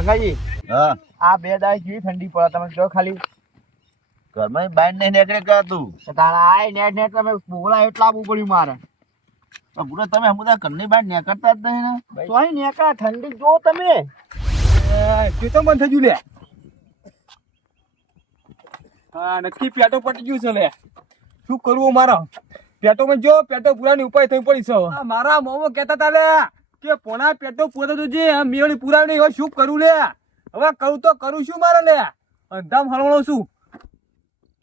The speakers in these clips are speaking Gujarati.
રંગાજી હા આ 2 દાય જેવી ઠંડી પડે તમે જો ખાલી ઘરમાં બહાર નહીં નીકળે કા તું તારા આય નેટ નેટ તમે બોલા એટલા આબુ પડ્યું મારે પૂરો તમે હમુદા ઘરની બહાર નીકળતા જ નહીં ને તોય નેકળા ઠંડી જો તમે તે તો બંધ થઈ ગયું લે. હા નક્કી પેટો પટી ગયું છે લે. શું કરવું મારો પેટો માં જો પેટો પુરાની ઉપાય થઈ પડી છે હવે. મારા મોમો કહેતા હતા લે કે પોણા પેટો પૂરો તો જે મેળી પુરાવ નહીં હવે શું કરું લે. હવે કરું તો કરું શું મારે લે અંધામ હલવણો છું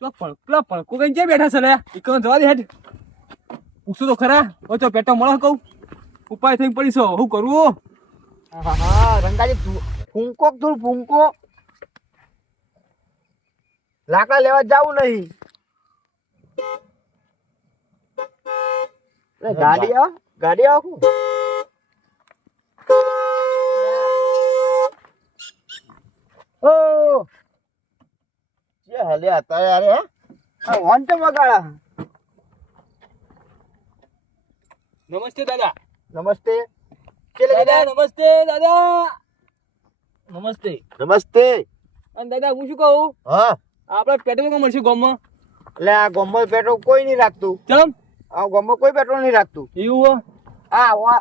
તો પેલા પળકો કઈ ક્યાં બેઠા છે લે એક જવા દે હેડ પૂછું તો ખરા હવે તો પેટો મળે કહું ઉપાય થઈ પડી છે શું કરવું. હા રંગાજી ફૂંકો થોડું ફૂંકો લાકડા લેવા જાવું નહીં ગાડી આવો ઓ જે હલે હતા યાર હે આ હોન તો વગાડા નમસ્તે દાદા. નમસ્તે દાદા નમસ્તે દાદા નમસ્તે. નમસ્તે અને દાદા હું શું કહું હા આપણે પેટ્રોલ કોણ મળશે ગામમાં એટલે આ ગોમમાં પેટ્રોલ કોઈ નહીં રાખતું ચમ આ ગોમમાં કોઈ પેટ્રોલ નહીં રાખતું એવું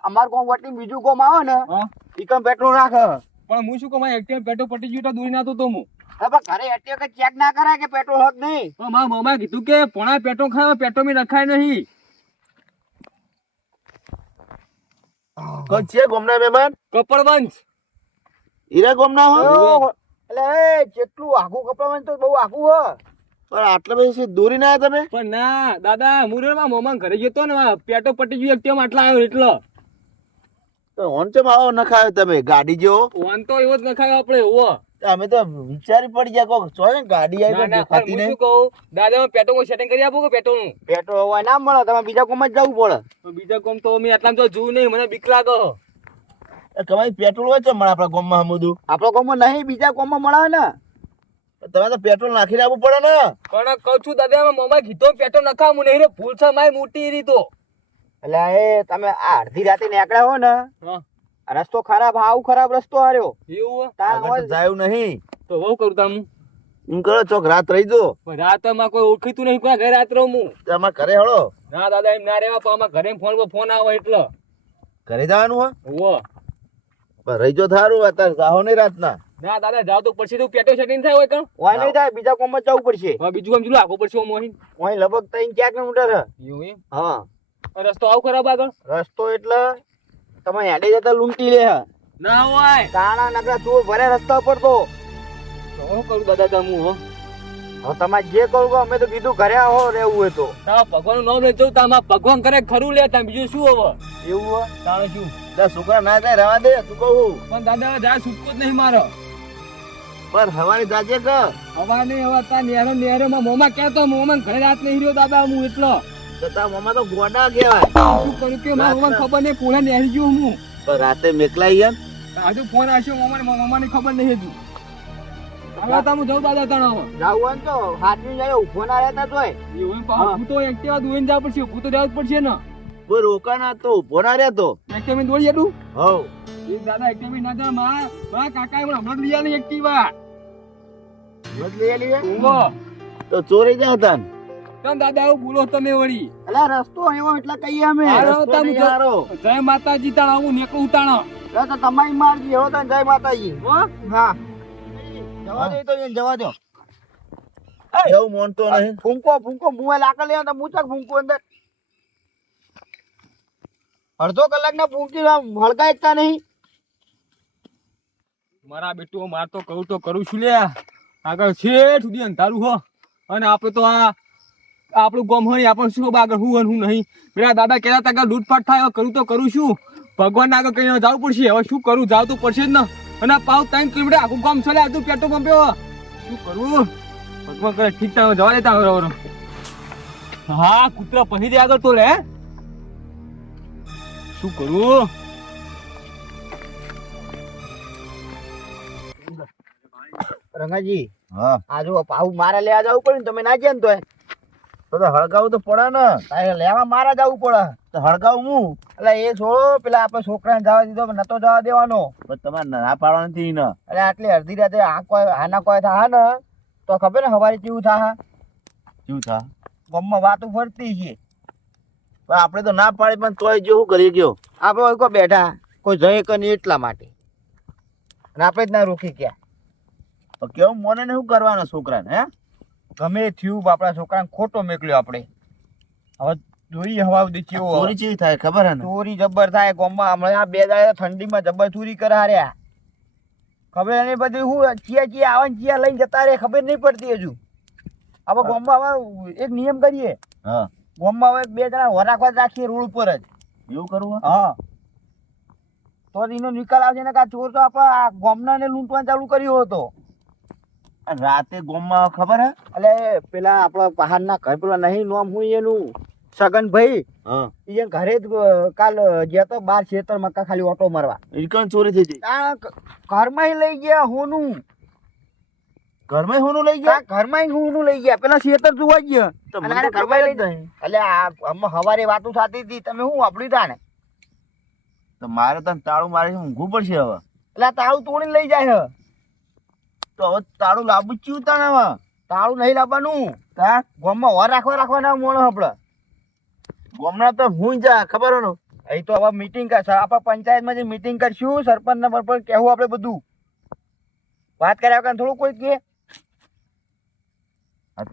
અમાર ગામ વટી બીજું ગામ આવે ને હા ઈકમ પેટ્રોલ રાખે પણ હું શું કહું મારે એક્ટિવા પેટ્રોલ પટી ગયું તો દૂરી નાતો તો હું હવે ઘરે એટીએમ કે ચેક ના કરાય કે પેટ્રોલ હક નહીં પણ મારા મામા કીધું કે પોણા પેટ્રોલ ખાવા પેટ્રોલ માં રખાય નહીં. કોણ છે ગોમના મહેમાન કપડવંશ ઈરા ગોમના હો એટલે એ જેટલું આખું કપડા તો બહુ આખું હો પણ આટલા બધી દૂરી ના તમે પણ ના દાદા હું મારા મામા ઘરે જતો ને પેટ્રોલ પટી ગયું એક્ટિવા આટલા આવ્યો એટલો ઓન ચમ આવો નખાયો તમે ગાડી જો વાન તો એવો જ નખાયો આપણે એવો. અમે તો વિચારી પડી ગયા કોક છો ને ગાડી ના, આવી ના, દેખાતી પણ હું નહીં શું કહું દાદા પેટ્રોલ સેટિંગ કરી આપો કે પેટ્રોલ નું પેટ્રોલ હોય ના મળે તમે બીજા કોમ જ જવું પડે બીજા કોમ તો મેં આટલા તો જોયું નહીં મને બીક લાગે. કમાઈ પેટ્રોલ હોય છે મળે આપણા ગામમાં હમુદું આપણો કોમમાં નહીં બીજા કોમમાં મળે ને તમે તો પેટ્રોલ નાખીને આવવું પડે ને પણ કહું છું દાદા મમ્મા કીધો પેટ્રોલ નખાવ હું નહીં ભૂલ છે મારી મોટી રહી તો. એટલે એ તમે આ અડધી રાતે નીકળ્યા હો ને હા રસ્તો ખરાબ હાવ ખરાબ રસ્તો હાર્યો એવું તાર આગળ તો જાયું નહીં તો બહુ કરું તામ એમ કરો ચોક રાત રહી જો રાતમાં કોઈ ઓળખીતું નહીં કોઈ ઘરે રાત રહું હું. તમારે ઘરે હળો ના દાદા એમ ના રહેવા પણ આમાં ઘરે ફોન આવે એટલે ઘરે જવાનું હોય હોવો. પણ રહી જો થારું અત્યારે જાહો નહીં રાતના ના દાદા જાવ તો પછી તું પેટ્રોલ સેટિંગ થાય હોય કણ વાય નહીં થાય બીજા કોમમાં જવું પડશે હવે બીજું કામ જોયું આખો પડશે મોહી વાય લગભગ 3-4 કિલોમીટર હે. એવું એમ હા રસ્તો આવ ખરાબ આગળ રસ્તો એટલે તમે હેડે જતા લૂંટી લે હે ના હોય કાણા નકરા ચોર ભરે રસ્તા પર તો તો હું કરું દાદા કામ હું હવે તમારે જે કહું કે અમે તો કીધું ઘરે આવો રહેવું હોય તો ભગવાન નું નામ લઈ જવું તામાં ભગવાન કરે ખરું લે તા બીજું શું હવે એવું હોય તાણે શું દસ છોકરા ના જાય રવા દે તું કહું પણ દાદા જા છૂટકો જ નહીં મારો પણ હવાની જાજે કે હવા નહીં હવા તા નેરો માં મોમાં કહેતો મોમાં ઘરે રાત નહીં રહ્યો દાદા હું એટલો તો તારા મમ્મા તો ગોડા કહેવાય શું કરું કે મારા મોમાં ખબર નહીં પૂરા નેરી ગયો હું પણ રાતે મેકલાઈ એમ હજુ ફોન આવ્યો મમ્માને ખબર નહીં હજુ હવે તા હું જાઉં દાદા તાણ હવે જાવું હોય ને તો હાથની જાય ઉભો ના રહેતા તોય એવું હું તો એક્ટિવા દોઈને જવું પડશે હું તો જવું જ પડશે ને કોઈ રોકા ના તો ઉભો ના રહેતો એક્ટિવા દોડી જતું હવ એ દાદા એક્ટિવા ના જા મારા કાકા એ હમણાં લઈ આલી એક્ટિવા બદલી લીએ ઉભો તો ચોરી જા હતા તમ દાદા આવું બોલો તમે વળી એટલે રસ્તો એવો એટલે કહીએ અમે હારો રસ્તો તમે નહીં હારો. જય માતાજી તાણ આવું નેકળું ઉતાણો એટલે તો તમારી મારજી એવો તો જય માતાજી હો હા જવા દે તો એને જવા દો એવું મોનતો નહીં ફૂંકો મુએ લાકડ લે તો મૂચક ફૂંકો અંદર અડધો કલાક ના ફૂંકી હળગાય એકતા નહીં મારા બેટું માર તો કહું તો કરું છું લે આગળ છેઠ સુધી અંધારું હો અને આપણે તો આ આપણું ગોમ હોય આપણને શું ખબર આગળ હું હું નહીં પેલા દાદા કહેતા હતા કે લૂંટફાટ થાય કરું તો કરું છું ભગવાન આગળ કઈ જવું પડશે હવે શું કરું જાવ તો પડશે જ ને અને પાવ 3 કિલોમીટર આખું ગામ ચલે આ તું પેટ્રોલ પંપે શું કરું ભગવાન કરે ઠીક થાય જવા દેતા હવે હા કૂતરા પહેરી દે આગળ તો લે શું કરું રંગાજી હા આ જો પાઉ મારા લેવા જવું પડે ને તમે ના ગયા ને તોય તો હળગાવું તો પડે ને તારે લેવા મારા જવું પડે તો હળગાવું હું એટલે એ છોડો, પેલા આપણે છોકરાને જવા દીધો પણ નતો જવા દેવાનો. પણ તમારે ના પાડવાની હતી ને. એટલે આટલી અડધી રાતે આના કોઈ થા ને તો ખબર ને હવારે કેવું થા. શું થા? ગામમાં વાતો ફરતી છે. પણ આપણે તો ના પાડી પણ તોય જો શું કરીએ કયો. આપણે કોઈ બેઠા કોઈ જઈએ કે નહીં એટલા માટે, અને આપણે જ ના રોકી ગયા. તો કેવું મને ને શું કરવાનો છોકરાને હે? ગમે એ થયું આપણા છોકરાને ખોટો મેકલ્યો આપણે. હવે જોઈએ હવા સુધી કેવો ચોરી ચેવી થાય ખબર હે ને? ચોરી જબ્બર થાય ગામમાં. હમણાં આ 2 દાડા ઠંડીમાં જબ્બર ચોરી કરે હાર્યા. ખબર નહીં બધી હું ચિયા આવે ને ચિયા લઈને જતા રહે, ખબર નહીં પડતી હજુ. હવે ગામમાં હવે એક નિયમ કરીએ. હા ગામમાં હવે 2 જણા વરાખવા જ રાખીએ રોડ ઉપર જ. એવું કરવું? હા, તો એનો નિકાલ આવશે ને. કા ચોર તો આપણે આ ગામના ને લૂંટવાનું ચાલુ કર્યો હતો. રાતે ગોમમાં ખબર હે? એટલે પેલા આપણા પહાડના ઘર પેલા નહીં નામ હું એનું સગનભાઈ, હા એ ઘરે જ કાલ ગયા તો 12 ખેતર મક્કા ખાલી ઓટો મારવા. એ કણ ચોરી થઈ ગઈ? ઘરમાં લઈ ગયા હોનું. ઘરમાં હોનું લઈ ગયા? ઘરમાં હોનું લઈ ગયા. પેલા ખેતર જોવા ગયા તો અને મને આને તો ઘરમાં ખબર લઈ જ નહીં. એટલે આ હવારે વાતો થતી હતી, તમે શું વાપરી તા ને. તો મારે તને તાળું મારે ઊંઘવું પડશે હવે. એટલે આ તાળું તોડીને લઈ જાય. તો હવે તાળું લાવવું જ ચીવું તાણે હવે. તાળું નહીં લાવવાનું. હા ગામમાં વર રાખવાના મોણો આપણે. ગોમના તો હું જા ખબર હે ને? અહીં તો હવે મીટિંગ કરશે આપણે પંચાયતમાં જે મીટિંગ કરશું. સરપંચ ને બરપંચ કહેવું આપણે બધું. વાત કર્યા વગર થોડું કોઈ કે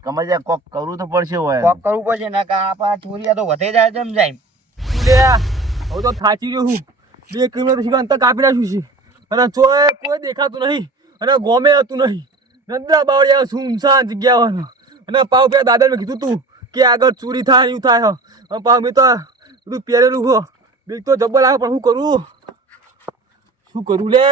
કમાઈ કોક કરવું તો પડશે હોય. કોક કરવું પડશે ને. કે આપણા ચોરિયા તો વધે જાય જેમ જાય. હવે તો થાચી રહ્યો હું. 2 કિલોમીટર સુધી અંતર કાપી નાખ્યું છે, અને ચોય કોઈ દેખાતું નહીં, અને ગોમે હતું નહીં. નંદા બાવળિયા સુમસાન જગ્યા હોય. અને પાવ પેલા દાદા મેં કીધું તું કે આગળ ચોરી થાય એવું થાય. પાવ મેં તો બધું પહેરેલું હો. બીક તો જબ્બર આવે પણ શું કરું લે.